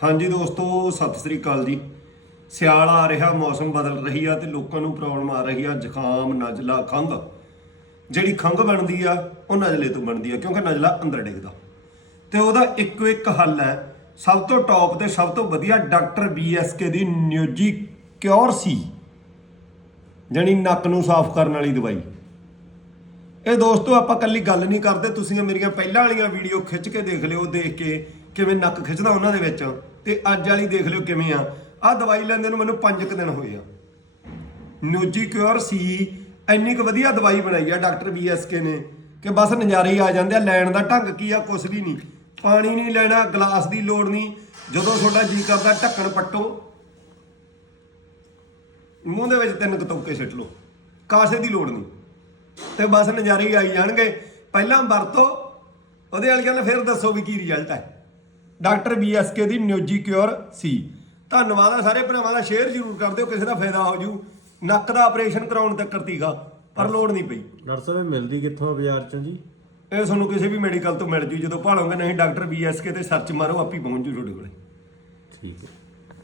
ਹਾਂਜੀ ਦੋਸਤੋ, ਸਤਿ ਸ੍ਰੀ ਅਕਾਲ ਜੀ। ਸਿਆਲ ਆ ਰਿਹਾ, ਮੌਸਮ ਬਦਲ ਰਹੀ ਆ ਤੇ ਲੋਕਾਂ ਨੂੰ ਪ੍ਰੋਬਲਮ ਆ ਰਹੀ ਆ, ਜ਼ੁਕਾਮ, ਨਜ਼ਲਾ, ਖੰਘ। ਜਿਹੜੀ ਖੰਘ ਬਣਦੀ ਆ, ਉਹ ਨਜ਼ਲੇ ਤੋਂ ਬਣਦੀ ਆ, ਕਿਉਂਕਿ ਨਜ਼ਲਾ ਅੰਦਰ ਡਿੱਗਦਾ। ਤੇ ਉਹਦਾ ਇੱਕੋ ਇੱਕ ਹੱਲ ਹੈ, ਸਭ ਤੋਂ ਟੌਪ ਤੇ ਸਭ ਤੋਂ ਵਧੀਆ ਡਾਕਟਰ ਬੀਐਸਕੇ ਦੀ ਨਿਊਜੀ ਕਿਉਰ ਸੀ, ਜਣੀ ਨੱਕ ਨੂੰ ਸਾਫ਼ ਕਰਨ ਵਾਲੀ ਦਵਾਈ। ਇਹ ਦੋਸਤੋ, ਆਪਾਂ ਕੱਲੀ ਗੱਲ ਨਹੀਂ ਕਰਦੇ, ਤੁਸੀਂ ਮੇਰੀਆਂ ਪਹਿਲਾਂ ਵਾਲੀਆਂ ਵੀਡੀਓ ਖਿੱਚ ਕੇ ਦੇਖ ਲਿਓ, ਦੇਖ ਕੇ ਕਿਵੇਂ ਨੱਕ ਖਿੱਚਦਾ ਉਹਨਾਂ ਦੇ ਵਿੱਚ ਤੇ ਅੱਜ ਵਾਲੀ ਦੇਖ ਲਿਓ ਕਿਵੇਂ ਆ। ਆਹ ਦਵਾਈ ਲੈਂਦੇ ਨੂੰ ਮੈਨੂੰ 5 ਕੁ ਦਿਨ ਹੋਏ ਆ। ਨਿਊਜੀ ਕਿਉਰ ਸੀ ਇੰਨੀ ਕੁ ਵਧੀਆ ਦਵਾਈ ਬਣਾਈ ਆ ਡਾਕਟਰ ਬੀ ਐੱਸ ਕੇ ਨੇ ਕਿ ਬਸ ਨਜ਼ਾਰੇ ਹੀ ਆ ਜਾਂਦੇ ਆ, ਲੈਣ ਦਾ ਢੰਗ ਕੀ ਆ, ਕੁਛ ਵੀ ਨਹੀਂ। ਪਾਣੀ ਨਹੀਂ ਲੈਣਾ, ਗਲਾਸ ਦੀ ਲੋੜ ਨਹੀਂ। ਜਦੋਂ ਤੁਹਾਡਾ ਜੀ ਕਰਦਾ ਢੱਕਣ ਪੱਟੋ। ਮੂੰਹ ਦੇ ਵਿੱਚ ਤਿੰਨ ਕਤੋਕੇ ਸਿੱਟ ਲਓ। ਕਾਸੇ ਦੀ ਲੋੜ ਨਹੀਂ। ਤੇ ਬਸ ਨਜ਼ਾਰੇ ਹੀ ਆਈ ਜਾਣਗੇ। ਪਹਿਲਾਂ ਵਰਤੋ, ਉਹਦੇ ਵਾਲੇ ਕਹਿੰਦੇ ਫਿਰ ਦੱਸੋ ਵੀ ਕੀ ਰਿਜ਼ਲਟ ਹੈ ਡਾਕਟਰ ਬੀਐਸਕੇ ਦੀ ਨਿਊਜੀ ਕਿਉਰ ਸੀ। ਧੰਨਵਾਦ ਆ ਸਾਰੇ ਭਰਾਵਾਂ ਦਾ ਸ਼ੇਅਰ ਜ਼ਰੂਰ ਕਰ ਦਿਓ ਕਿਸੇ ਦਾ ਫਾਇਦਾ ਹੋ ਜੂ। ਨੱਕ ਦਾ ਆਪਰੇਸ਼ਨ ਕਰਾਉਣ ਤੱਕ ਕਰਤੀਗਾ ਪਰ ਲੋੜ ਨਹੀਂ ਪਈ। ਡਾਕਟਰ ਸਾਹਿਬ ਇਹ ਮਿਲਦੀ ਕਿੱਥੋਂ ਆ ਬਾਜ਼ਾਰ ਚੋਂ ਜੀ? ਇਹ ਤੁਹਾਨੂੰ ਕਿਸੇ ਵੀ ਮੈਡੀਕਲ ਤੋਂ ਮਿਲ ਜੂ ਜਦੋਂ ਭਾਲੋਗੇ ਨਹੀਂ ਡਾਕਟਰ ਬੀਐਸਕੇ ਤੇ ਸਰਚ ਮਾਰੋ ਆਪੀ ਪਹੁੰਚ ਜੂ ਤੁਹਾਡੇ ਕੋਲੇ। ਠੀਕ ਹੈ।